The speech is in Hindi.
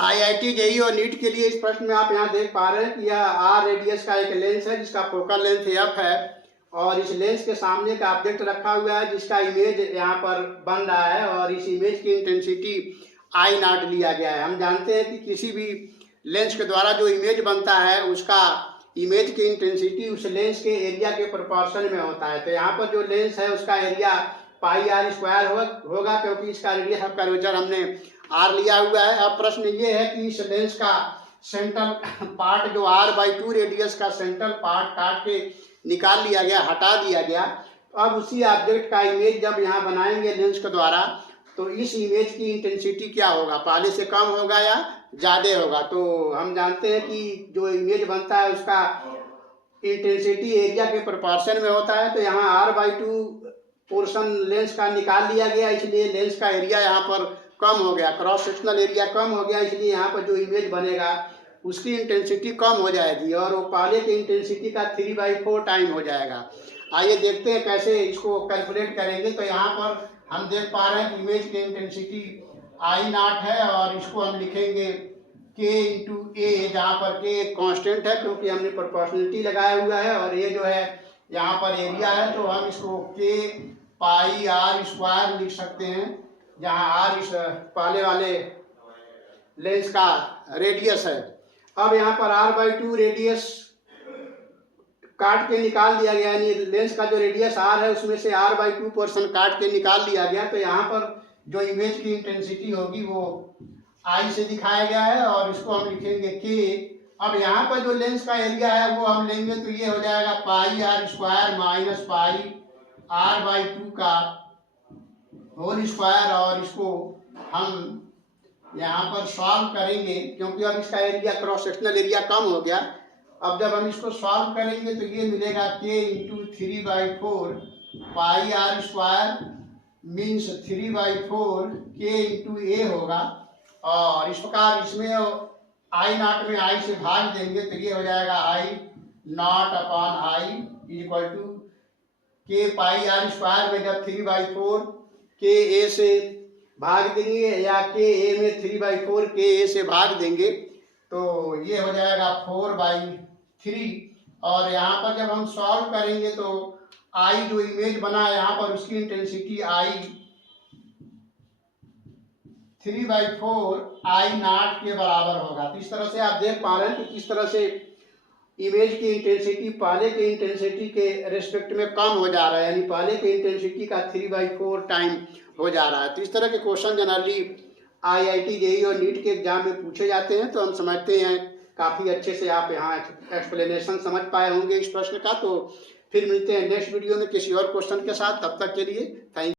आईआईटी जेईई और नीट के लिए इस प्रश्न में आप यहाँ देख पा रहे हैं कि यह आर रेडियस का एक लेंस है जिसका फोकल लेंथ एफ है और इस लेंस के सामने का ऑब्जेक्ट रखा हुआ है जिसका इमेज यहाँ पर बन रहा है और इस इमेज की इंटेंसिटी आई नॉट लिया गया है। हम जानते हैं कि किसी भी लेंस के द्वारा जो इमेज बनता है उसका इमेज की इंटेंसिटी उस लेंस के एरिया के प्रोपोर्शन में होता है। तो यहाँ पर जो लेंस है उसका एरिया पाई आर स्क्वायर होगा क्योंकि इसका रेडियस ऑफ कर्वेचर हमने आर लिया हुआ है। अब प्रश्न ये है कि इस लेंस का सेंट्रल पार्ट जो r/2 रेडियस का सेंट्रल पार्ट काट के निकाल लिया गया, हटा दिया गया। अब उसी ऑब्जेक्ट का इमेज जब यहाँ बनाएंगे लेंस के द्वारा तो इस इमेज की इंटेंसिटी क्या होगा, पहले से कम होगा या ज़्यादा होगा। तो हम जानते हैं कि जो इमेज बनता है उसका इंटेंसिटी एरिया के प्रोपोर्शन में होता है। तो यहाँ r/2 पोर्शन लेंस का निकाल लिया गया, इसलिए लेंस का एरिया यहाँ पर कम हो गया, क्रॉस सेक्शनल एरिया कम हो गया, इसलिए यहाँ पर जो इमेज बनेगा उसकी इंटेंसिटी कम हो जाएगी और वो पहले की इंटेंसिटी का 3/4 टाइम हो जाएगा। आइए देखते हैं कैसे इसको कैलकुलेट करेंगे। तो यहाँ पर हम देख पा रहे हैं कि इमेज की इंटेंसिटी आई नॉट है और इसको हम लिखेंगे k इंटू ए, जहाँ पर k एक कॉन्स्टेंट है क्योंकि हमने प्रोपोर्शनलिटी लगाया हुआ है और ये जो है यहाँ पर एरिया है। तो हम इसको k पाई आर स्क्वायर लिख सकते हैं, जहाँ आर इस पहले वाले लेंस का रेडियस है। अब यहाँ पर r/2 रेडियस काट के निकाल दिया गया, यानी लेंस का जो रेडियस r है उसमें से r/2 पोर्शन काट के निकाल लिया गया। तो यहाँ पर जो इमेज की इंटेंसिटी होगी वो I से दिखाया गया है और इसको हम लिखेंगे k। अब यहाँ पर जो लेंस का एरिया है वो हम लेंगे तो ये हो जाएगा pi R square minus pi r/2 का होल स्क्वायर और इसको हम यहाँ पर सॉल्व करेंगे क्योंकि अब इसका एरिया क्रॉस सेक्शनल एरिया कम हो गया। अब जब हम इसको सॉल्व करेंगे तो ये मिलेगा k into 3/4 pi R square means 3/4 k into A होगा और इस प्रकार इसमें आई नॉट में आई से भाग देंगे तो ये हो जाएगा I naught upon I equal to k pi R square में जब 3/4 k a से भाग देंगे या k a में 3/4 k a से भाग देंगे तो ये हो जाएगा 4/3 और यहाँ पर जब हम सॉल्व करेंगे तो आई जो इमेज बना है यहाँ पर उसकी इंटेंसिटी आई 3/4 आई नॉट के बराबर होगा। तो इस तरह से आप देख पा रहे हैं कि किस तरह से इमेज की इंटेंसिटी पहले के इंटेंसिटी के रेस्पेक्ट में कम हो जा रहा है, यानी पहले के इंटेंसिटी का 3/4 टाइम हो जा रहा है। तो इस तरह के क्वेश्चन जनरली आईआईटी जेईई और नीट के एग्जाम में पूछे जाते हैं। तो हम समझते हैं काफ़ी अच्छे से आप यहाँ एक्सप्लेनेशन समझ पाए होंगे इस प्रश्न का। तो फिर मिलते हैं नेक्स्ट वीडियो में किसी और क्वेश्चन के साथ, तब तक के लिए थैंक यू।